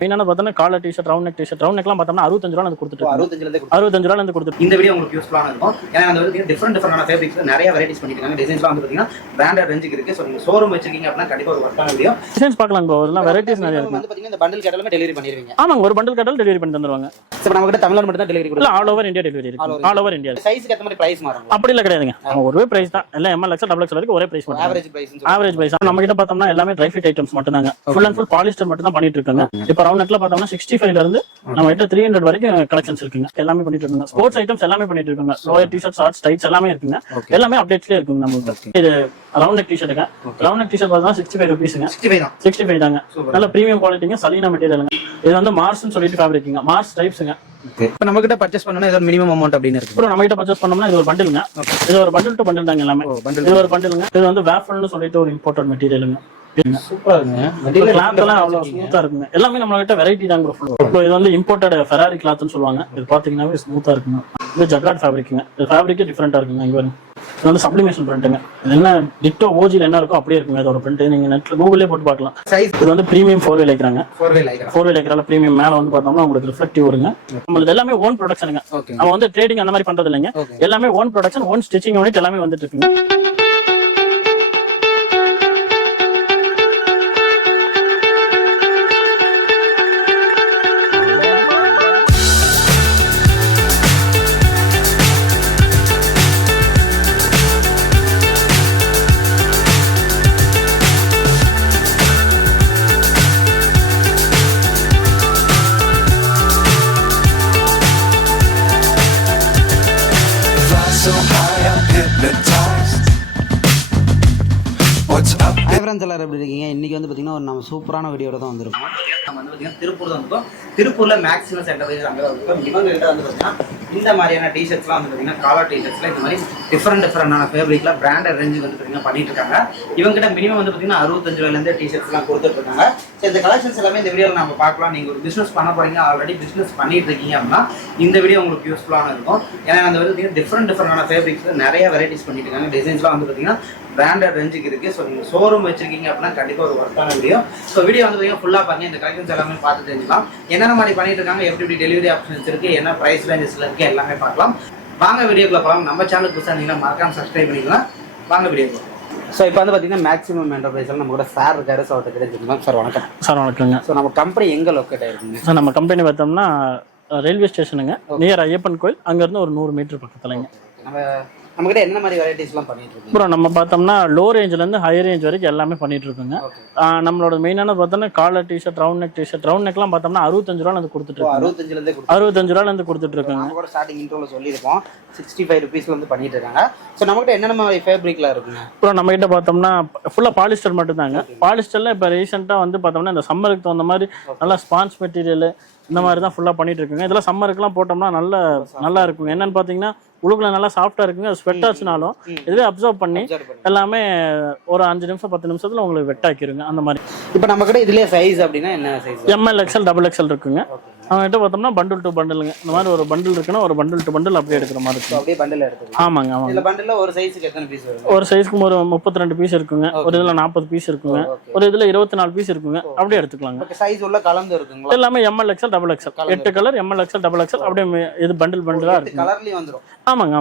மெயினான பார்த்தோன்னா collar T shirt round நெக்லாம் பார்த்தோம்னா 65 ரூபாய் கொடுத்துட்டு 65 ரூபாய் கொடுத்துட்டு இந்த வீடியோ உங்களுக்கு யூஸ்ஃபுல்லான இருக்கும். ஏன்னா அந்த வந்து டிஃபரெண்டான ஃபேப்ரிக்ஸ்ல நிறைய வெரைட்டிஸ் பண்ணிட்டு இருக்காங்க. டிசைன்ஸ்லாம் வந்து பாத்தீங்கன்னா பிராண்டட் ரேஞ்சுக்கு இருக்கு. சோ நீங்க ஷோரூம் வச்சிருக்கீங்க அப்படின்னா கண்டிப்பா ஒரு வர்த்தான வீடியோ டிசைன்ஸ் பார்க்கலாம் ப்ரோ. இதெல்லாம் வெரைட்டிஸ் நிறைய இருக்கு. வந்து பாத்தீங்கன்னா இந்த பண்டில் கேட்டாலுமே டெலிவரி பண்ணிடுவீங்க. ஆமாங்க, ஒரு பண்டில் கேட்டாலும் டெலிவரி பண்ணி தந்துருவாங்க. சோ நம்ம கிட்ட தமிழ்நாடு மட்டும் தான் டெலிவரி கொடுக்குறோம். ஆல் ஓவர் இந்தியா டெலிவரி இருக்கு. All over India. சைஸ்க்கு ஏத்த மாதிரி பிரைஸ் மாறும். அப்படி இல்ல கிடையாதுங்க. ஒரே பிரைஸ் தான். எல்லாம் எம்எல் எக்ஸ்எல் டபுள் எக்ஸ்எல் வரைக்கும் ஒரே பிரைஸ் மட்டும். Average price. நம்ம கிட்ட பார்த்தோம்னா எல்லாமே ட்ரை ஃபிட் ஐட்டம்ஸ் மட்டும் தாங்க. ஃபுல் அண்ட் ஃபுல் பாலிஸ்டர் மட்டும் தான் பண்ணிட்டு இருக்காங்க. இப்போ ரவுண்ட் நெக்ல பார்த்தோம்னா 65 ல இருந்து நம்ம கிட்ட 300 வரைக்கும் கலெக்ஷன்ஸ் இருக்குங்க. எல்லாமே பண்ணிட்டு இருக்காங்க. ஸ்போர்ட்ஸ் ஐட்டம்ஸ் எல்லாமே பண்ணிட்டு இருக்காங்க. லோயர் டி-ஷர்ட், ஷார்ட்ஸ், டைட்ஸ் எல்லாமே இருக்குங்க. எல்லாமே அப்டேட்ஸ்லயே இருக்குங்க நமக்கு. இது ரவுண்ட் நெக் டி-ஷர்ட்டுங்க. ரவுண்ட் நெக் டி-ஷர்ட் பார்த்தா 65 ரூபீஸ்ங்க. 65 தாங்க. நல்ல பிரீமியம் குவாலிட்டிங்க. சலீனா மெட்டீரியலுங்க. இது வந்து மார்ஸ்னு சொல்லிட்டு ஃபேப்ரிக்ங்க. மார்ஸ் டைப்ஸ்ங்க. இப்போ நம்ம கிட்ட பர்ச்சேஸ் பண்ணனும் ஏதாவது மினிமம் அமௌண்ட் அப்படின்னு இருக்கு. அப்புறம் நம்ம கிட்ட பர்ச்சேஸ் பண்ணோம்னா இது ஒரு பண்டிலுங்க. இது ஒரு பண்டில் டு பண்டில் தாங்க எல்லாமே. இது ஒரு பண்டிலுங்க. இது வந்து வேஃபல்னு சொல்லிட்டு ஒரு இம்போர்ட்டட் மெட்டீரியலுங்க. சூப்பர்ங்க. மெட்டீரியல் கிளாத்லாம் அவ்வளவு ஸ்மூத்தா இருக்குங்க. எல்லாமே நம்ம கிட்ட வெரைட்டி தாங்க ப்ரோ. இப்போ இது வந்து இம்போர்ட்டட் ஃபெராரி கிளாத்னு சொல்லுவாங்க. இது பாத்தீங்கன்னாவே ஸ்மூத்தா இருக்குங்க. இது ஜக்கார்ட் ஃபேப்ரிக்ங்க. இது ஃபேப்ரிக்கே டிஃபரெண்டா இருக்குங்க. இங்க பாருங்க. இது வந்து சப்ளிமேஷன் பிரிண்ட்ங்க. இது என்ன டிட்டோ ஓஜில என்ன இருக்கோ அப்படியே இருக்குங்க. இதோட பிரிண்ட் நீங்க நெட்ல கூகுள்லயே போட்டு பார்க்கலாம். சைஸ் இது வந்து பிரீமியம் 4 வே லைக்ராங்க. 4 வே லைக்ரால பிரீமியம் மேல வந்து பார்த்தோம்னா உங்களுக்கு ரிஃப்ளெக்டிவ் வருங்க. நம்மளது எல்லாமே ஓன் ப்ரொடக்ஷனுங்க. நம்ம வந்து ட்ரேடிங் அந்த மாதிரி பண்றது இல்லைங்க. எல்லாமே own production, own stitching unit எல்லாமே வந்துட்டு இருக்குங்க. So high, I'm hypnotized. What's up? Friends எல்லாரும் எப்படி இருக்கீங்க? இன்னைக்கு வந்து பார்த்தீங்கன்னா ஒரு நம்ம சூப்பரான வீடியோட தான் வந்திருக்கோம். நம்ம வந்து பார்த்தீங்கன்னா திருப்பூர் தான் இருக்கோம். திருப்பூர்ல மேக்ஸிமம் சென்டர்வைஸ் அங்கே தான் இருக்கும். இவங்க கிட்ட வந்து பார்த்தீங்கன்னா இந்த மாதிரியான டிஷர்ட்ஸ்லாம் வந்து பார்த்தீங்கன்னா காலர் டிஷர்ட்ஸ்ல இந்த மாதிரி டிஃப்ரெண்டான ஃபேப்ரிக்ல பிராண்டட் ரேஞ்சு வந்து பார்த்தீங்கன்னா பண்ணிட்டு இருக்காங்க. இவங்க கிட்ட மினிமம் வந்து பார்த்தீங்கன்னா 65 ரூபாயிலேருந்து டிஷர்ட்ஸ்லாம் கொடுத்துட்டு இருக்காங்க. ஸோ இந்த கலெக்ஷன்ஸ் எல்லாமே இந்த வீடியோவில் நம்ம பார்க்கலாம். நீங்கள் ஒரு பிஸ்னஸ் பண்ண போறீங்க, ஆல்ரெடி பிஸ்னஸ் பண்ணிட்டு இருக்கீங்க அப்படின்னா இந்த வீடியோ உங்களுக்கு யூஸ்ஃபுல்லான இருக்கும். ஏன்னா அந்த வந்து டிஃப்ரெண்டான ஃபேப்ரிக்ஸ்ல நிறைய வெரைட்டிஸ் பண்ணிட்டு இருக்காங்க. டிசைன்ஸ்லாம் வந்து பார்த்தீங்கன்னா பிராண்டட் ரேஞ்சுக்கு இருக்கு. ஸோ நீங்கள் ஷோரூம் வச்சிருக்கீங்க அப்படின்னா கண்டிப்பாக ஒரு ஒர்த்தான வீடியோ. ஸோ வீடியோ வந்து பார்த்தீங்கன்னா ஃபுல்லாக பாருங்க. இந்த கலெக்ஷன்ஸ் எல்லாமே பார்த்து தெரிஞ்சுக்கலாம். என்னென்ன மாதிரி பண்ணிட்டு இருக்காங்க, எப்படி டெலிவரி ஆப்ஷன்ஸ் இருக்கு, என்ன பிரைஸ் ரேஞ்சஸ்ல இருக்கு, எல்லாமே பார்க்கலாம். வாங்க வீடியோக்குள்ள போகலாம். நம்ம சேனல் புதுசாக இருந்தீங்கன்னா மறக்காம சப்ஸ்கிரைப் பண்ணிக்கலாம். வாங்க வீடியோக்குள்ள. ஸோ இப்போ வந்து பார்த்தீங்கன்னா மேக்ஸிமம் என்டர்பிரைஸில் நம்ம கூட சார் இருக்காரு. ஸோ அவர்கிட்ட கிடைச்சிருக்கோம். சார் வணக்கம். சார் வணக்கங்க. ஸோ நம்ம கம்பெனி எங்கே லொக்கேட் ஆயிருக்குங்க? சார் நம்ம கம்பெனி பார்த்தோம்னா ரயில்வே ஸ்டேஷனுங்க, நியர் ஐயப்பன் கோயில். அங்கேருந்து ஒரு 100 மீட்டர் பக்கத்துலங்க. நம்ம கிட்ட என்ன மாதிரி வெரைட்டிஸ்லாம் பண்ணிட்டு இருக்கோம்? அப்புறம் நம்ம பார்த்தோம்னா லோ ரேஞ்சிலேருந்து ஹை ரேஞ்ச் வரைக்கும் எல்லாமே பண்ணிட்டு இருக்கோங்க. நம்மளோட மெயினான பார்த்தோம்னா காலர் டிஷர்ட், ரவுண்ட் நெக்லாம் பார்த்தோம்னா 65 ரூபாயிலேருந்து கொடுத்துட்டு இருக்கோம். 65 ரூபாயிலேருந்து கொடுத்துட்டு இருக்காங்க. நம்ம கூட ஸ்டார்டிங் இன்ட்ரோல சொல்லியிருப்போம் 65 ரூபீஸ்ல வந்து பண்ணிட்டு இருக்காங்க. ஸோ நம்ம கிட்ட என்னென்ன மாதிரி ஃபேப்ரிக்லாம் இருக்குங்க? அப்புறம் நம்ம கிட்ட பார்த்தோம்னா ஃபுல்லாக பாலிஸ்டர் மட்டும் தாங்க. பாலிஸ்டர்ல இப்போ ரீசெண்டாக வந்து பார்த்தோம்னா இந்த சம்மருக்கு தகுந்த மாதிரி நல்லா ஸ்பான்ஸ் மெட்டீரியல் இந்த மாதிரி தான் ஃபுல்லாக பண்ணிட்டு இருக்குங்க. இதெல்லாம் சம்மருக்குலாம் போட்டோம்னா நல்லா இருக்குங்க. என்னன்னு பார்த்தீங்கன்னா உழுக்குல நல்லா சாஃப்டா இருக்குங்க. ஸ்வெட் ஆச்சுனாலும் இதுவே அப்சர்வ் பண்ணி எல்லாமே ஒரு 5 நிமிஷம் 10 நிமிஷத்துல உங்களுக்கு வெட் ஆக்கிருங்க. அந்த மாதிரி இப்போ நம்ம கிட்ட இதுலயே சைஸ் அப்படின்னா என்ன size? ML XL double XL இருக்குங்க. அவங்க கிட்ட பார்த்தோம்னா பண்டில் டு பண்டிலுங்க. இந்த மாதிரி ஒரு பண்டில் இருக்குன்னா ஒரு பண்டில் டு பண்டில் அப்படியே எடுக்கிற மாதிரி இருக்கும். அப்படியே பண்டில் எடுத்துக்கலாம். ஆமாங்க ஆமாங்க. இந்த பண்டில்ல ஒரு சைஸ்க்கு எத்தனை பீஸ் வரும்? ஒரு சைஸ்க்கு ஒரு 32 பீஸ் இருக்குங்க. ஒரு இதுல 40 பீஸ் இருக்குங்க. ஒரு இதுல 24 பீஸ் இருக்குங்க. அப்படியே எடுத்துக்கலாங்க. சைஸ் உள்ள கலந்து இருக்குங்களா? எல்லாமே ML XL double XL 8 colour ML XL double XL அப்படியே இது பண்டிலா இருக்கு. கலர்லயே வந்துரும். ஆமாங்க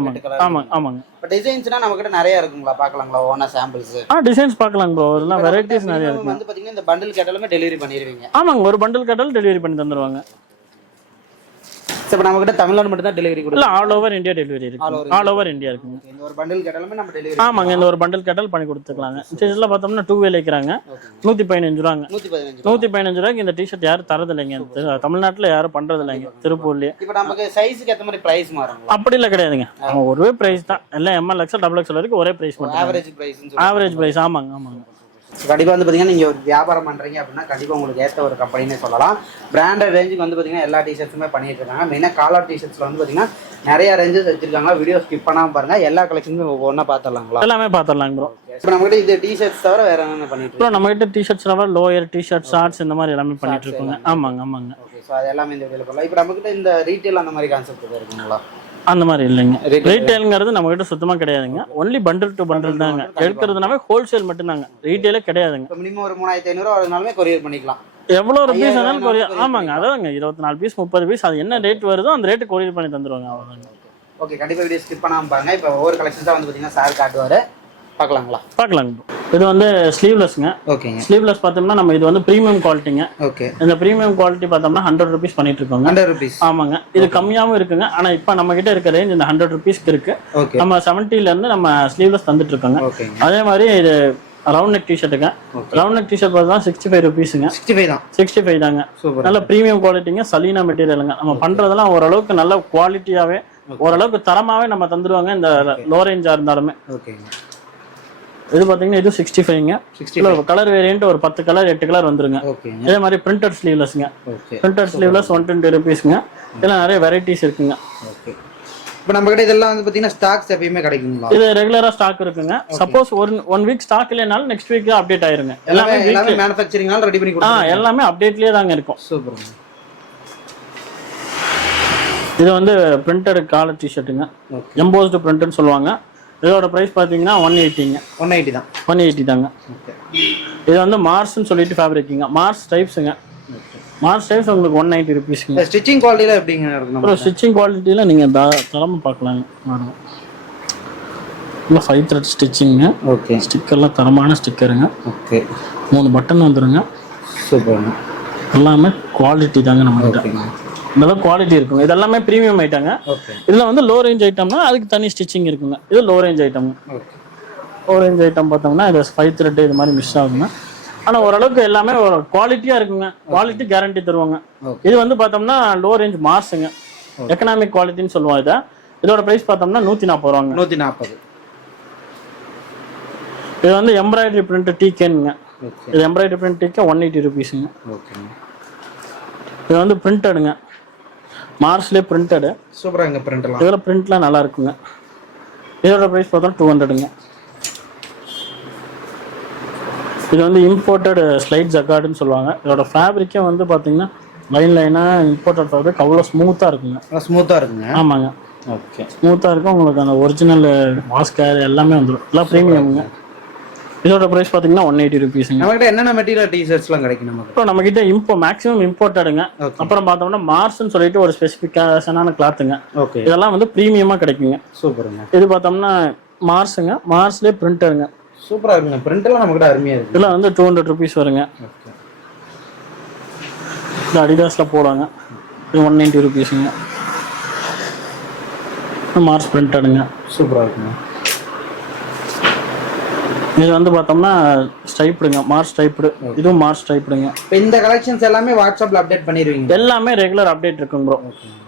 ஆமாங்க. பட் டிசைன்ஸ்னா நம்ம கிட்ட நிறைய இருக்குங்களா? பார்க்கலாங்களா? ஓனா சாம்பிள்ஸ்? டிசைன்ஸ் பார்க்கலாங்க ப்ரோ. இதெல்லாம் வெரைட்டிஸ் நிறைய இருக்கு. வந்து பாத்தீங்கன்னா இந்த பண்டில் கேட்டாலுமே டெலிவரி பண்ணிடுவீங்க? ஆமாங்க, ஒரு பண்டில் கேட்டாலும் டெலிவரி பண்ணி தந்துருவாங்க. இப்போ நம்ம கிட்ட தமிழ்நாடு மட்டும் தான் டெலிவரி கொடுக்குறோம். இல்ல ஆல் ஓவர் இந்தியா டெலிவரி இருக்கு. ஆல் ஓவர் இந்தியா இருக்குங்க. இந்த ஒரு பண்டில் கேட்டாலுமே நம்ம டெலிவரி? ஆமாங்க, இந்த ஒரு பண்டில் கேட்டால் பண்ணி கொடுத்துக்கலாங்க. சைஸ்ல பார்த்தோம்னா 2 வே லைக்ராங்க. 115 ரூபாங்க. 115 ரூபாய்க்கு இந்த டிஷர்ட் யாரும் தரது இல்லைங்க. தமிழ்நாட்டுல யாரும் பண்றது இல்லைங்க, திருப்பூர்லயே. இப்போ நமக்கு சைஸ்க்கு ஏத்த மாதிரி பிரைஸ் மாறும்? அப்படி இல்ல கிடையாதுங்க. ஒரே பிரைஸ் தான். எல்லாம் எம்எல் எக்ஸ்எல் டபுள் எக்ஸ்எல் வரைக்கும் ஒரே பிரைஸ் மட்டும். Average price. ஆமாங்க. கண்டிப்பாக வந்து பார்த்தீங்கன்னா நீங்கள் ஒரு வியாபாரம் பண்ணுறீங்க அப்படின்னா கண்டிப்பாக உங்களுக்கு ஏற்ற ஒரு கம்பெனினே சொல்லலாம். பிராண்டட் ரேஞ்சுக்கு வந்து பார்த்தீங்கன்னா எல்லா டிஷர்ட்ஸுமே பண்ணிட்டு இருக்காங்க. மெயினாக காலர் டிஷர்ட்ஸில் வந்து பார்த்தீங்கன்னா நிறைய ரேஞ்சஸ் வச்சிருக்காங்க. வீடியோ ஸ்கிப் பண்ணாமல் பாருங்க. எல்லா கலெக்ஷனுமே ஒவ்வொன்றா பார்த்துடலாங்களா? எல்லாமே பார்த்துடலாங்க ப்ரோ. இப்போ நம்ம கிட்ட இந்த டிஷர்ட்ஸ் தவிர வேற என்ன பண்ணிட்டு இருக்கோம்? நம்ம கிட்ட டிஷர்ட்ஸ் தவிர லோயர் டிஷர்ட், ஷார்ட்ஸ் இந்த மாதிரி எல்லாமே பண்ணிட்டு இருக்கோங்க. ஆமாங்க. ஸோ அது எல்லாமே இந்த வீடியோவில் பண்ணலாம். இப்போ நம்ம கிட்ட இந்த ரீட்டைல் அந்த மாதிரி கான்செப்ட் இருக்குங்களா? அந்த மாதிரி இல்லைங்க. ரீட்டைல்ங்கிறது நம்ம கிட்ட சுத்தமா கிடையாதுங்க. ஒன்லி பண்டில் டு பண்டில் தாங்க எடுக்கிறதுனாவே. ஹோல்சேல் மட்டும் தாங்க, ரீட்டைலே கிடையாதுங்க. மினிமம் ஒரு 3500 வரதுனாலுமே கொரியர் பண்ணிக்கலாம். எவ்வளோ ருபீஸ் வேணாலும் கொரியர். ஆமாங்க, அதாவதுங்க 24 பீஸ் 30 பீஸ் அது என்ன ரேட் வருதோ அந்த ரேட்டு கொரியர் பண்ணி தந்துருவாங்க. அவ்வளோதாங்க. ஓகே, கண்டிப்பாக வீடியோ ஸ்கிப் பண்ணாமல் பாருங்க. இப்போ ஒவ்வொரு கலெக்ஷன்ஸாக வந்து பார்த்தீங்கன்னா சார் காட்டுவார், பார்க்கலாங்களா? பார்க்கலாங்க. இது வந்து ஸ்லீவ்லெஸ்ங்க. ஓகேங்க. ஸ்லீவ்லெஸ் பார்த்தோம்னா நம்ம இது வந்து ப்ரீமியம் குவாலிட்டிங்க. ஓகே. இந்த ப்ரீமியம் குவாலிட்டி பார்த்தோம்னா 100 ருபீஸ் பண்ணிட்டு இருக்கோங்க. 100 ருபீஸ். ஆமாங்க, இது கம்மியாகவும் இருக்குங்க. ஆனால் இப்போ நம்ம கிட்ட இருக்க ரேஞ்ச் இந்த 100 ருபீஸ்க்கு இருக்கு. ஓகே. நம்ம 70லேருந்து நம்ம ஸ்லீவ்லெஸ் தந்துட்டு இருக்கோங்க. ஓகேங்க. அதே மாதிரி இது ரவுண்ட் நெக் டிஷர்ட்டுங்க. ரவுண்ட் நெக் டிஷர்ட் பார்த்தா 65 ருபீஸுங்க. 65 தான். 65 தாங்க. சூப்பர். நல்ல ப்ரீமியம் குவாலிட்டிங்க, சலீனா மெட்டீரியலுங்க. நம்ம பண்றதெல்லாம் ஓரளவுக்கு நல்ல குவாலிட்டியாவே ஓரளவுக்கு தரமாவே நம்ம தந்துருவாங்க இந்த லோ ரேஞ்சா இருந்தாலுமே. ஓகேங்க. இது பாத்தீங்கன்னா இது 65ங்க. கலர் வேரியன்ட் ஒரு 10 கலர் 8 கலர் வந்துருங்க. ஓகேங்க. இதே மாதிரி பிரிண்டட் ஸ்லீவ்லெஸ்ங்க. ஓகே. Printed sleeveless 120 ருபீஸ்ங்க. இதெல்லாம் நிறைய வெரைட்டிஸ் இருக்குங்க. ஓகே. இப்போ நம்ம கிட்ட இதெல்லாம் வந்து பாத்தீங்கன்னா ஸ்டாக்ஸ் எப்பயுமே கிடைக்குங்களா? இது ரெகுலரா ஸ்டாக் இருக்குங்க. சப்போஸ் ஒன் வீக் ஸ்டாக் இல்லைனாலும் நெக்ஸ்ட் வீக் அப்டேட் ஆயிருங்க. எல்லாமே மேனுஃபேக்சரிங்னால ரெடி பண்ணி கொடுத்துருங்க. எல்லாமே அப்டேட்லயே தாங்க இருக்கும். சூப்பர். இது வந்து பிரிண்டட் காலர் டிஷர்ட்டுங்க. எம்போஸ்டு பிரிண்ட்னு சொல்லுவாங்க. இதோட பிரைஸ் பாத்தீங்கன்னா 180ங்க. 180 தான். 180 தாங்க. ஓகே. இது வந்து மார்ஸ்னு சொல்லிட்டு ஃபேப்ரிக்குங்க. மார்ஸ் டைப்ஸுங்க. மார்ஸ் டைப்ஸ் உங்களுக்கு 190 ருபீஸ்ங்க. ஸ்டிச்சிங் குவாலிட்டில எப்படிங்க இருக்கு? அப்புறம் ஸ்டிச்சிங் குவாலிட்டியில நீங்க தரமா பார்க்கலாங்க. இல்லை 5 த்ரெட் ஸ்டிச்சிங்க. ஓகே. ஸ்டிக்கர்லாம் தரமான ஸ்டிக்கருங்க. ஓகே. 3 பட்டன் வந்துருங்க. சூப்பர். எல்லாமே குவாலிட்டி தாங்க நம்ம கிட்ட. நல்ல குவாலிட்டி இருக்குங்க. இதெல்லாமே ப்ரீமியம் ஐட்டங்க. ஓகே. இதுல வந்து லோ ரேஞ்ச் ஐட்டம்னா அதுக்கு தனி ஸ்டிச்சிங் இருக்குங்க. இது low range item. Okay. Low range item பார்த்தோம்னா இது 5 த்ரெட் இது மாதிரி மிஸ் ஆகுங்க. ஆனால் ஓரளவுக்கு எல்லாமே ஒரு குவாலிட்டியா இருக்குங்க. குவாலிட்டி கேரண்டி தருவாங்க. இது வந்து பார்த்தோம்னா லோ ரேஞ்ச் மார்ஸுங்க. எக்கனாமிக் குவாலிட்டின்னு சொல்லுவோம் இதை. இதோட பிரைஸ் பார்த்தோம்னா 140 ரூபாங்க. 140. இது வந்து எம்ப்ராய்டரி பிரிண்ட் டீக்கேனுங்க. இது எம்ப்ராய்டரி பிரிண்ட் டீக்கே 180 ருபீஸுங்க. ஓகே. இது வந்து பிரிண்டடுங்க. மார்ஸ்லேயே பிரிண்டடு. சூப்பராங்க பிரிண்ட்லாம். இதில் பிரிண்ட்லாம் நல்லா இருக்குங்க. இதோட ப்ரைஸ் பார்த்தா 200ங்க. இது வந்து இம்போர்ட்டட் ஸ்லைட் ஜக்கார்டுன்னு சொல்லுவாங்க. இதோட ஃபேப்ரிக்கே வந்து பார்த்தீங்கன்னா லைனாக இம்போர்ட்டட் ஃபேப்ரிக் அவ்வளோ ஸ்மூத்தாக இருக்குங்க. ஸ்மூத்தாக இருக்குங்க. ஆமாங்க. ஓகே. ஸ்மூத்தாக இருக்கும். உங்களுக்கு அந்த ஒரிஜினல் வாஸ்கேர் எல்லாமே வந்துடும். எல்லாம் ப்ரீமியமுங்க. இதோட பிரைஸ் பார்த்தீங்கன்னா 180 ருபீஸுங்க. நம்மகிட்ட என்னென்ன மெட்டீரியல் டிஷர்ட்ஸ்லாம் கிடைக்கும் நமக்கு? இப்போ நம்ம கிட்ட மேக்ஸிமம் இம்போர்ட்டடுங்க. அப்புறம் பார்த்தோம்னா மார்ஸ்ன்னு சொல்லிட்டு ஒரு ஸ்பெசிஃபிகேஷனான கிளாத்துங்க. ஓகே. இதெல்லாம் வந்து ப்ரீமியமா கிடைக்குங்க. சூப்பருங்க. இது பார்த்தோம்னா மார்ஸுங்க. மார்ஸ்லேயே பிரிண்டருங்க. சூப்பரா இருக்குங்க. பிரிண்ட்லாம் நம்மகிட்ட அருமையா இருக்கு. இதெல்லாம் வந்து 200 ருபீஸ் வருங்க. ஓகே. இது அடிடாஸ்ல போடுவாங்க. இது 190 ருபீஸுங்க. மார்ஸ் பிரிண்டடுங்க. சூப்பரா இருக்குங்க. இது வந்து பார்த்தோம்னா ஸ்டைப்டுங்க. மார்ஸ் ஸ்டைப்டு. இதுவும் மார்ஸ் ஸ்டைப்டுங்க. இப்போ இந்த கலெக்ஷன்ஸ் எல்லாமே வாட்ஸ்அப்ல அப்டேட் பண்ணிடுவீங்க? எல்லாமே ரெகுலர் அப்டேட் இருக்குங்க ப்ரோ.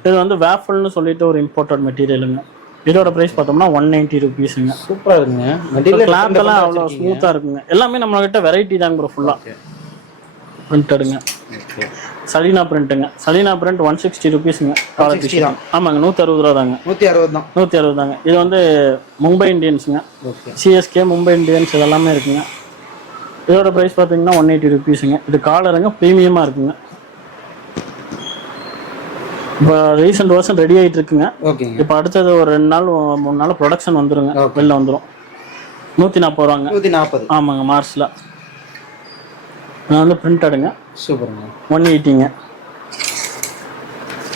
இது வந்து வேஃபல்னு சொல்லிட்டு ஒரு இம்போர்ட்டட் மெட்டீரியலுங்க. இதோட பிரைஸ் பார்த்தோம்னா 190 ருபீஸுங்க. சூப்பரா இருக்குங்க. மெட்டீரியல் கிளாத் எல்லாம் அவ்வளோ ஸ்மூத்தா இருக்குங்க. எல்லாமே நம்ம கிட்ட வெரைட்டி தாங்க ப்ரோ. ஃபுல்லா பிரிண்டடுங்க. ஓகே. சலீனா பிரிண்ட்டுங்க. சலீனா பிரிண்ட் 160 ருபீஸுங்க. ஆமாங்க, 160 ரூபா தாங்க. 160 தான். 160 தாங்க. இது வந்து மும்பை இந்தியன்ஸுங்க. ஓகே. சிஎஸ்கே மும்பை இந்தியன்ஸ் இதெல்லாமே இருக்குங்க. இதோட பிரைஸ் பார்த்தீங்கன்னா 180 ருபீஸுங்க. இது காலருங்க. ப்ரீமியமா இருக்குங்க. இப்போ ரீசெண்ட் வருஷன் ரெடி ஆகிட்டு இருக்குங்க. ஓகேங்க. இப்போ அடுத்தது ஒரு 2 நாள் 3 நாள் ப்ரொடக்ஷன் வந்துருங்க. வெளில வந்துடும். 140 ரூபாங்க. 140. ஆமாங்க, மார்ஸ்ல. நான் வந்து பிரிண்டடுங்க. சூப்பருங்க. 180ங்க.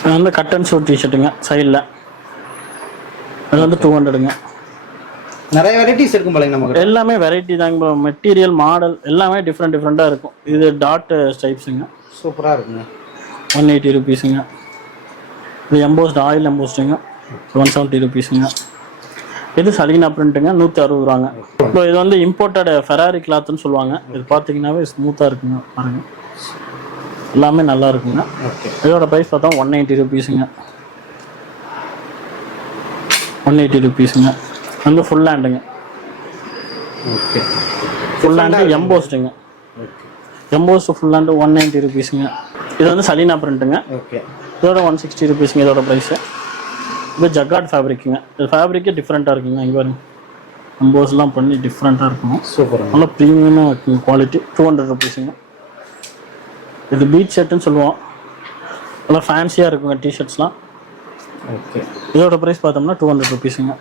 இது வந்து கட் அண்ட் ஷூட் டிஷர்ட்டுங்க சைடில். அது வந்து 200ங்க. நிறைய வெரைட்டிஸ் இருக்கும் போல நமக்கு. எல்லாமே வெரைட்டி தாங்க. மெட்டீரியல் மாடல் எல்லாமே டிஃப்ரெண்ட்டாக இருக்கும். இது டாட் ஸ்டைப்ஸுங்க. சூப்பராக இருக்குங்க. 180 ருபீஸுங்க. இது எம்போஸ்டு ஆயில் எம்போஸ்டுங்க. 170 ருபீஸுங்க. இது சலீனா பிரிண்ட்டுங்க. 160 ரூபாங்க. இப்போ இது வந்து இம்போர்ட்டட் ஃபெராரி கிளாத்னு சொல்லுவாங்க. இது பார்த்தீங்கன்னாவே ஸ்மூத்தாக இருக்குங்க. பாருங்க, எல்லாமே நல்லா இருக்குங்க. ஓகே. இதோட ப்ரைஸ் பார்த்தா 190 ருபீஸுங்க. 180 ருபீஸுங்க. வந்து ஃபுல் ஹேண்டுங்க. ஓகே. ஃபுல் ஹேண்டு எம்போஸ்டுங்க. ஓகே. எம்போஸ்டு ஃபுல் ஹேண்டு 190 ருபீஸுங்க. இது வந்து சலீனா பிரிண்ட்டுங்க. ஓகே. இதோட 160 ருபீஸுங்க. இதோட ப்ரைஸு. இது ஜக்கார்ட் ஃபேப்ரிக்குங்க. இது ஃபேப்ரிக்கே டிஃப்ரெண்ட்டாக இருக்குங்க. இங்கே பாருங்க, எம்போஸ்லாம் பண்ணி டிஃப்ரெண்ட்டாக இருக்குங்க. சூப்பர். நல்லா ப்ரீமியமாக இருக்குங்க. குவாலிட்டி 200 ருபீஸுங்க. இது பீச் ஷர்ட்டுன்னு சொல்லுவோம். நல்லா ஃபேன்சியாக இருக்குங்க டிஷர்ட்ஸ்லாம். ஓகே. இதோட ப்ரைஸ் பார்த்தோம்னா 200 ருபீஸுங்க.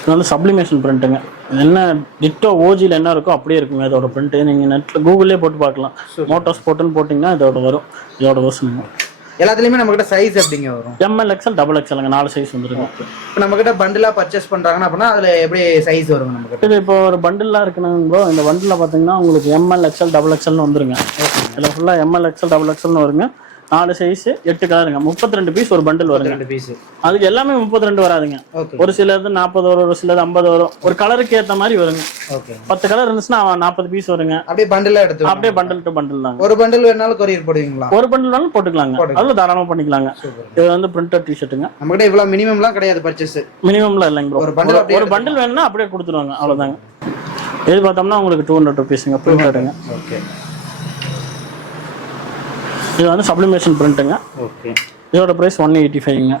இது வந்து சப்ளிமேஷன் பிரிண்ட்டுங்க. என்ன டிட்டோ ஓஜியில் என்ன இருக்கோ அப்படியே இருக்குங்க இதோட பிரிண்ட்டு. நீங்கள் நெட்டில் கூகுள்லேயே போட்டு பார்க்கலாம். மோட்டோஸ் போட்டுன்னு போட்டிங்கன்னா இதோட வரும். இதோட வருஷனுங்க. எல்லாத்துலேயுமே நம்மகிட்ட சைஸ் எப்படிங்க வரும்? ML XL XXLங்க 4 சைஸ் வந்துருங்க. இப்போ நம்மகிட்ட பண்டிலாக பர்ச்சேஸ் பண்ணுறாங்கன்னா அப்படின்னா அதில் எப்படி சைஸ் வருங்க நம்மகிட்ட? இது இப்போ ஒரு பண்டிலாக இருக்குன்னு ப்ரோ. இந்த பண்டிலில் பார்த்தீங்கன்னா உங்களுக்கு ML XL XXLன்னு வந்துருங்க. இதில் ஃபுல்லாக ML XL XXLன்னு வருங்க. 4 சைஸ் 8 கலருங்க. 32 பீஸ் ஒரு பண்டில் வருங்க. 2 பீஸ். அதுக்கு எல்லாமே 32 வராதுங்க. ஒரு சிலது 40 வரும், ஒரு சிலது 50 வரும். ஒரு கலருக்கு ஏற்ற மாதிரி வருங்க. 10 கலர் இருந்துச்சுன்னா 40 பீஸ் வருங்க. அப்படியே பண்டிலா எடுத்து அப்படியே பண்டில் டு பண்டில் தாங்க. ஒரு பண்டில் வேணாலும் கொரியர் போடுவீங்களா? ஒரு பண்டில் வேணாலும் போட்டுக்கலாங்க. அதுல தாராளமா பண்ணிக்கலாங்க. இது வந்து பிரிண்டட் டிஷர்ட்டுங்க. நம்மகிட்ட இவ்வளவு மினிமம்லாம் கிடையாது பர்ச்சேஸ். மினிமம்ல இல்லைங்க ப்ரோ. ஒரு பண்டில் வேணும்னா அப்படியே கொடுத்துருவாங்க. அவ்வளவுதாங்க. இது பார்த்தோம்னா உங்களுக்கு 200 ருபீஸ்ங்க பிரிண்டடுங்க. ஓகே. இது வந்து சப்ளிமேஷன் பிரிண்ட்டுங்க. ஓகே. இதோட பிரைஸ் 185ங்க.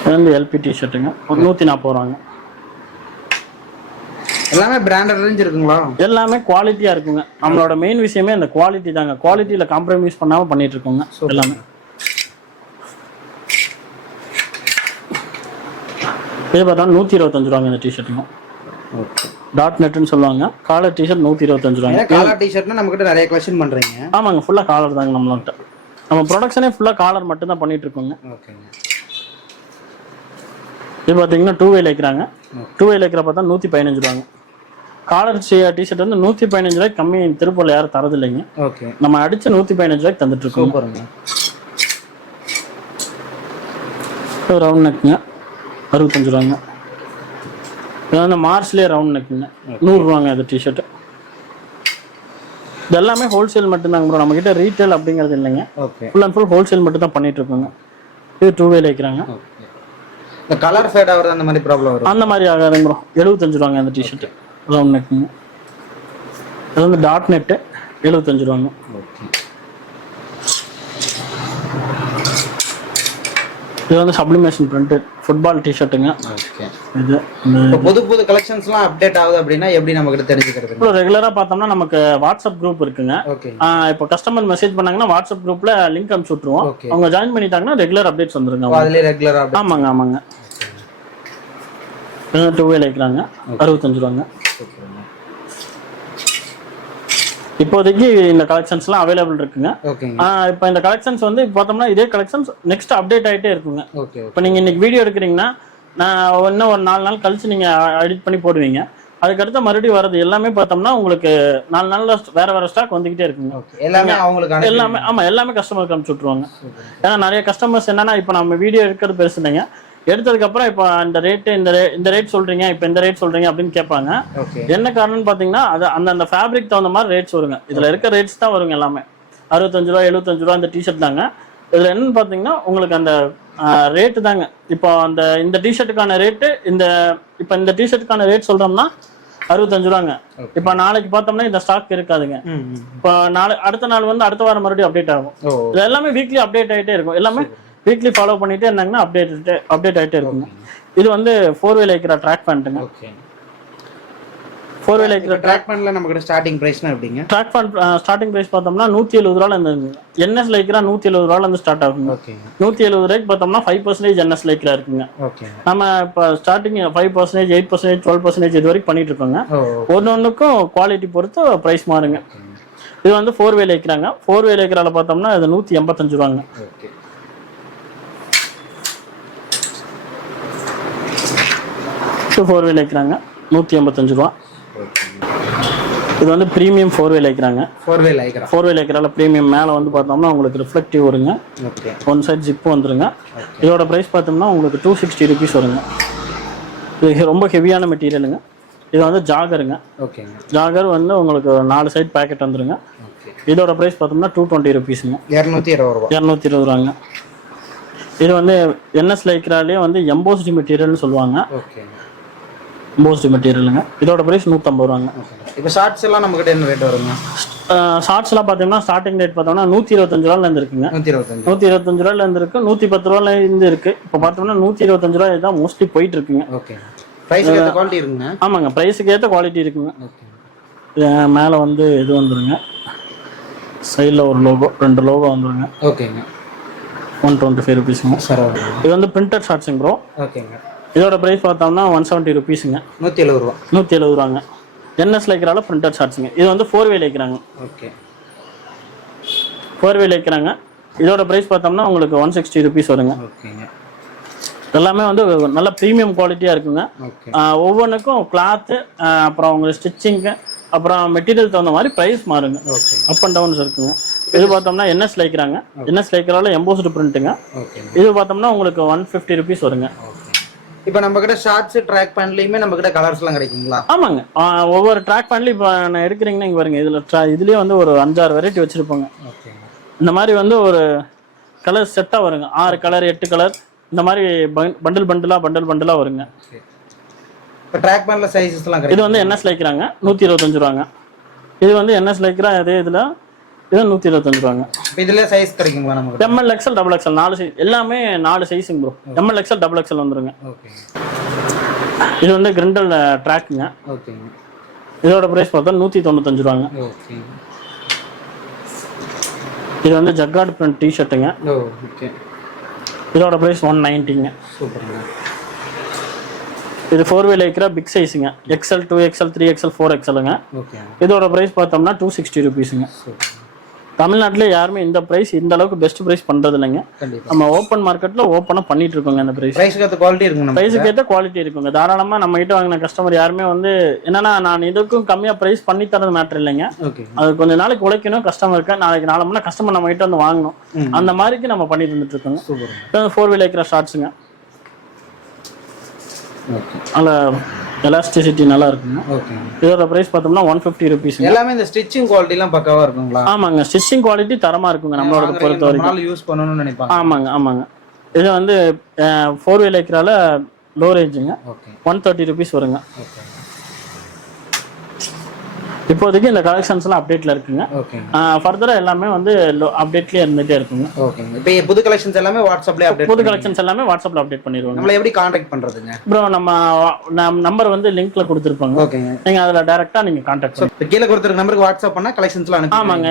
இது வந்து LP டிஷர்ட்டுங்க. 140 ரூபாங்க. எல்லாமே பிராண்டட் ரேஞ்ச் இருக்குங்களா? எல்லாமே குவாலிட்டியா இருக்குங்க. நம்மளோட மெயின் விஷயமே இந்த குவாலிட்டி தாங்க. குவாலிட்டியில காம்ப்ரமைஸ் பண்ணாம பண்ணிட்டு இருக்கோங்க எல்லாமே. இது பார்த்தா 125 ரூபாங்க இந்த டிஷர்ட்டுங்க. ஓகே. டாட் நெட்னு சொல்லுவாங்க. காலர் டிஷர்ட் 125 ரூபாங்க. காலர் டிஷர்ட்னா நம்ம கிட்ட நிறைய கலெக்ஷன் பண்றீங்க. ஆமாங்க, ஃபுல்லா காலர் தாங்க நம்மள்ட்ட. நம்ம ப்ரொடக்ஷனே ஃபுல்லா காலர் மட்டும் தான் பண்ணிட்டு இருக்கோங்க. ஓகேங்க. இது பாத்தீங்கன்னா 2 வே லைக்ராங்க. 2 வே லைக்ரா பார்த்தா 115 ரூபாங்க. காலர் டிஷர்ட் வந்து 115 ரூபாய்க்கு கம்மி திருப்பூர்ல யாரும் தரது இல்லைங்க. ஓகே. நம்ம அடிச்சு 115 ரூபாய்க்கு தந்துட்டு இருக்கோம். சூப்பருங்க. ரவுண்ட் நெக்குங்க 65 ரூபாங்க. இது வந்து மார்ச்லேயே ரவுண்ட் நெக்குங்க 100 ரூபாங்க இது டிஷர்ட். இது எல்லாமே ஹோல்சேல் மட்டும்தாங்க ப்ரோ. நம்ம கிட்ட ரீட்டைல் அப்படிங்கிறது இல்லைங்க. Okay. Full and full wholesale மட்டும் தான் பண்ணிட்டு இருக்கோங்க. இது 2 வே லைக்ராங்க. இந்த கலர் ஃபேட் ஆகுறது அந்த மாதிரி ப்ராப்ளம் வரும்? அந்த மாதிரி ஆகாதுங்க ப்ரோ. 75 ரூபாங்க அந்த டிஷர்ட் ரவுண்ட் நெக்குங்க. இது வந்து டாட் நெட்டு 75 ரூபாங்க. ஓகே. இது வந்து சப்ளிமேஷன் பிரிண்ட் ஃபுட்பால் டிஷர்ட்டுங்க. ஓகே. இது புது புது கலெக்ஷன்ஸ்லாம் அப்டேட் ஆகுது அப்படின்னா எப்படி நம்ம கிட்ட தெரிஞ்சுக்கிறது? இப்போ ரெகுலரா பார்த்தோம்னா நமக்கு வாட்ஸ்அப் குரூப் இருக்குங்க. ஓகே. இப்போ கஸ்டமர் மெசேஜ் பண்ணாங்கன்னா வாட்ஸ்அப் குரூப்ல லிங்க் அனுப்பிச்சு விட்டுருவோம். அவங்க ஜாயின் பண்ணிட்டாங்கன்னா ரெகுலர் அப்டேட்ஸ் வந்துருங்க. அதுல ரெகுலரா அப்டேட். ஆமாங்க ஆமாங்க. 2 வே லைக்ராங்க 65 ரூபாங்க. இப்போதைக்கு இந்த கலெக்ஷன்ஸ்லாம் அவைலபிள் இருக்குங்க. இப்போ இந்த கலெக்ஷன்ஸ் வந்து பார்த்தோம்னா இதே கலெக்ஷன்ஸ் நெக்ஸ்ட் அப்டேட் ஆகிட்டே இருக்குங்க. இப்போ நீங்கள் இன்னைக்கு வீடியோ எடுக்கிறீங்கன்னா நான் இன்னும் ஒரு 4 நாள் கழிச்சு நீங்கள் எடிட் பண்ணி போடுவீங்க. அதுக்கடுத்து மறுபடியும் வர்றது எல்லாமே பார்த்தோம்னா உங்களுக்கு 4 நாள்ல வேற ஸ்டாக் வந்துகிட்டே இருக்குங்க. எல்லாமே அவங்களுக்கு எல்லாமே ஆமா எல்லாமே கஸ்டமருக்கு அனுப்பிச்சு விட்டுருவாங்க. ஏன்னா நிறைய கஸ்டமர்ஸ் என்னன்னா இப்போ நம்ம வீடியோ எடுக்கிறது பெருசு இல்லைங்க. எடுத்ததுக்கு அப்புறம் இப்போ இந்த ரேட்டு இந்த ரேட் சொல்றீங்க, இப்போ இந்த ரேட் சொல்றீங்க அப்படின்னு கேட்பாங்க. என்ன காரணம்னு பாத்தீங்கன்னா அது அந்த ஃபேப்ரிக் தகுந்த மாதிரி ரேட்ஸ் வருங்க. இதுல இருக்க ரேட்ஸ் தான் வருங்க எல்லாமே. 65 ரூபா 75 ரூபா இந்த டிஷர்ட் தாங்க. இதுல என்னன்னு பாத்தீங்கன்னா உங்களுக்கு அந்த ரேட்டு தாங்க. இப்போ இந்த டிஷர்ட்டுக்கான ரேட்டு இப்போ இந்த டிஷர்ட்டுக்கான ரேட் சொல்றோம்னா 65 ரூபாங்க. இப்போ நாளைக்கு பார்த்தோம்னா இந்த ஸ்டாக் இருக்காதுங்க. இப்போ அடுத்த நாள் வந்து அடுத்த வாரம் மறுபடியும் அப்டேட் ஆகும். இது எல்லாமே வீக்லி அப்டேட் ஆகிட்டே இருக்கும். எல்லாமே வீக்லி ஃபாலோ பண்ணிட்டே இருந்தாங்கன்னா அப்டேட் ஆகிட்டே இருக்குங்க. இது வந்து 4 way Lycra track பேண்ட்டுங்க. 4 way Lycra track பேண்ட்ல நமக்கு ஸ்டார்டிங் பிரைஸ்னா எப்படிங்க? ட்ராக் பேண்ட் ஸ்டார்டிங் பிரைஸ் பார்த்தோம்னா 170 ரூபாயில இருந்து NS லைக்ரா 170 ரூபாயில இருந்து ஸ்டார்ட் ஆகுங்க. 170 ரூபாய்க்கு பார்த்தோம்னா 5% NS லைக்ரா இருக்குங்க. நம்ம இப்போ ஸ்டார்டிங் 5%, 8%, 12% இது வரைக்கும் பண்ணிட்டு இருக்கோங்க. ஒன்னொன்னுக்கும் குவாலிட்டி பொறுத்து பிரைஸ் மாறுங்க. இது வந்து 4 வே லைக்ராங்க. 4 வே லைக்ரால பார்த்தோம்னா இது 185 ரூபாங்க. 4 வே லைக்ராங்க 185 ரூபா. இது வந்து பிரீமியம் 4 வே லைக்ராங்க. 4 வே லைக்ரால பிரீமியம் மேலே வந்து பார்த்தோம்னா உங்களுக்கு ரிஃப்ளெக்டிவ் வருங்க. ஒன் சைட் ஜிப் வந்துருங்க. இதோட ப்ரைஸ் பார்த்தோம்னா உங்களுக்கு 260 ருபீஸ் வருங்க. இது ரொம்ப ஹெவியான மெட்டீரியலுங்க. இது வந்து ஜாகருங்க. ஜாகர் வந்து உங்களுக்கு 4 சைட் பேக்கெட் வந்துருங்க. இதோட ப்ரைஸ் பார்த்தோம்னா 220 ருபீஸுங்க. 220 ரூபாங்க. இது வந்து NS லைக்ராலே வந்து எம்போஸ்டு மெட்டீரியல்னு சொல்லுவாங்க. எம்போஸ்டு மெட்டீரியலுங்க. இதோட பிரைஸ் 150 ரூபாங்க. இப்போ ஷார்ட்ஸ் எல்லாம் நம்ம கிட்ட என்ன ரேட் வருங்க? ஷார்ட்ஸ் எல்லாம் பார்த்தீங்கன்னா ஸ்டார்டிங் ரேட் பார்த்தோம்னா 125 ரூபாயில இருந்து இருக்குங்க. 125 ரூபாயில இருந்து இருக்கு, 110 ரூபாயில இருந்து இருக்கு. இப்போ பார்த்தோம்னா 125 ரூபாய் தான் மோஸ்ட்லி போயிட்டு இருக்குங்க. பிரைஸ்க்கு ஏத்த குவாலிட்டி இருக்குங்க. ஆமாங்க, பிரைஸ்க்கு ஏத்த குவாலிட்டி இருக்குங்க. மேலே வந்து இது வந்துருங்க. சைடில் ஒரு லோகோ, 2 லோகோ வந்துருங்க. ஓகேங்க. 125 ருபீஸுங்க. இது வந்து பிரிண்டட் ஷார்ட்ஸுங்க ப்ரோ. ஓகேங்க. இதோட பிரைஸ் பார்த்தோம்னா 170 ருபீஸுங்க. 170 ரூபா. 170 ரூபாங்க. என்எஸ் லைக்ரால பிரிண்டட் ஷார்ட்ஸுங்க. இது வந்து 4 வே லைக்ராங்க. ஓகே. 4 வே லைக்ராங்க. இதோட பிரைஸ் பார்த்தோம்னா உங்களுக்கு 160 ருபீஸ் வருங்க. ஓகேங்க. எல்லாமே வந்து நல்ல ப்ரீமியம் குவாலிட்டியாக இருக்குங்க. ஒவ்வொன்றுக்கும் கிளாத்து, அப்புறம் உங்களுக்கு ஸ்டிச்சிங்கு, அப்புறம் மெட்டீரியல் தகுந்த மாதிரி ப்ரைஸ் மாறுங்க. அப் அண்ட் டவுன்ஸ் இருக்குங்க. இது பார்த்தோம்னா என்எஸ் லைக்ராங்க. என்எஸ் லைக்ரால எம்போஸ்டு பிரிண்ட்டுங்க. இது பார்த்தோம்னா உங்களுக்கு 150 ருபீஸ் வருங்க. இப்போ நம்ம கிட்ட ஷார்ட்ஸ் ட்ராக் பேண்ட்லயுமே நம்ம கிட்ட கலர்ஸ்லாம் கிடைக்குங்களா? ஆமாங்க. ஒவ்வொரு ட்ராக் பேண்ட்லையும் இப்போ நான் எடுக்கிறீங்கன்னா இங்கே பாருங்க, இதுலேயே வந்து ஒரு 5-6 வெரைட்டி வச்சுருப்பாங்க. இந்த மாதிரி வந்து ஒரு கலர் செட்டாக வருங்க. 6 கலர் 8 கலர் இந்த மாதிரி பண்டில் பண்டிலாக வருங்க. இப்போ ட்ராக் பேண்ட்ல சைஸஸ்லாம் இது வந்து என்எஸ் லைக்ராங்க. 125 ரூபாங்க. இது வந்து என்எஸ் லைக்ரா அதே இதில் இது 125 ரூபாங்க. இப்போ இதில் சைஸ் கிடைக்குங்களா நமக்கு? M L XL double XL 4 size, எல்லாமே 4 சைஸுங்க bro. M L XL double XL வந்துருங்க. இது வந்து கிரிண்டல் ட்ராக்குங்க. இதோட பிரைஸ் பார்த்தா 195 ரூபாங்க. இது வந்து ஜக்கார்ட் பிரிண்ட் டிஷர்ட்டுங்க. இதோட பிரைஸ் 190ங்க. இது 4 வே லைக்ரா பிக் சைஸுங்க. XL 2XL 3XL 4XLங்க. இதோட பிரைஸ் பார்த்தோம்னா 260 ருபீஸுங்க. தமிழ்நாட்டில் யாருமே இந்த பிரைஸ் இந்த அளவுக்கு பெஸ்ட் பிரைஸ் பண்றது இல்லைங்க. நம்ம ஓப்பன் மார்க்கெட்ல ஓப்பனா பண்ணிட்டு இருக்கோங்க. இந்த பிரைஸ்க்கு ஏற்ற குவாலிட்டி இருக்குங்க. பிரைஸ்க்கு ஏற்ற குவாலிட்டி இருக்குங்க. தாராளமா நம்ம கிட்ட வாங்கின கஸ்டமர் யாருமே வந்து என்னன்னா நான் இதுக்கும் கம்மியா பிரைஸ் பண்ணி தரது மேட்டர் இல்லைங்க. அது கொஞ்ச நாளைக்கு உழைக்கணும் கஸ்டமருக்கு. நாளைக்கு 4 மணி கஸ்டமர் நம்ம கிட்ட வந்து வாங்கணும். அந்த மாதிரிக்கு நம்ம பண்ணி தந்துட்டு இருக்கோங்க. 4 வே லைக்ரா ஷார்ட்ஸுங்க. நல்ல எலாஸ்டிசிட்டி நல்லா இருக்குங்க. இதோட பிரைஸ் பார்த்தோம்னா 150 ருபீஸ். எல்லாமே இந்த ஸ்டிச்சிங் குவாலிட்டிலாம் பக்காவா இருக்குங்களா? ஆமாங்க. ஸ்டிச்சிங் குவாலிட்டி தரமா இருக்குங்க. நம்மளோட பொறுத்த வரைக்கும் யூஸ் பண்ணணும்னு நினைப்பாங்க. ஆமாங்க. இது வந்து 4 வே லைக்ரால லோ ரேஞ்சுங்க. 130 ருபீஸ் வருங்க. இப்போதைக்கு இந்த கலெக்ஷன்ஸ்லாம் அப்டேட்ல இருக்குங்க. ஃபர்தரா எல்லாமே வந்து அப்டேட்லயே இருந்துட்டே இருக்குங்க. இப்போ புது கலெக்ஷன்ஸ் எல்லாமே வாட்ஸ்அப்ல அப்டேட், புது கலெக்ஷன்ஸ் எல்லாமே வாட்ஸ்அப்ல அப்டேட் பண்ணிடுவாங்க. நம்மள எப்படி கான்டாக்ட் பண்றதுங்க ப்ரோ? நம்ம நம்பர் வந்து லிங்க்ல கொடுத்திருப்பாங்க. நீங்க அதுல டைரக்டா நீங்க கான்டாக்ட் பண்ணுங்க. கீழ கொடுத்திருக்க நம்பருக்கு வாட்ஸ்அப் பண்ணா கலெக்ஷன்ஸ்லாம் அனுப்பி. ஆமாங்க.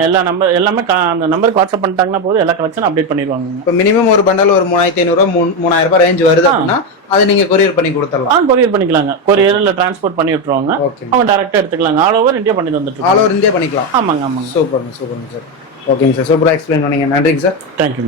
எல்லாமே அந்த நம்பருக்கு வாட்ஸ்அப் பண்ணிட்டாங்கன்னா போதும், எல்லா கலெக்ஷன் அப்டேட் பண்ணிடுவாங்க. இப்போ மினிமம் ஒரு பண்டல் ஒரு 3500 ரூபாய் 3000 ரூபாய் ரேஞ்ச் வருது அப்படின்னா அது நீங்க கொரியர் பண்ணி கொடுத்துடலாம். கொரியர் பண்ணிக்கலாங்க. கொரியர்ல டிரான்ஸ்போர்ட் பண்ணி விட்டுருவாங்க. அவங்க டைரக்டா எடுத்துக்கலாங்க. ஆல் ஓவர் இந்தியா பண்ணி தந்துட்டு. ஆல் ஓவர் இந்தியா பண்ணிக்கலாம். ஆமாங்க. சூப்பர்ங்க சார். ஓகேங்க சார். சூப்பரா எக்ஸ்பிளைன் பண்ணீங்க. நன்றிங்க சார். தேங்க்யூ.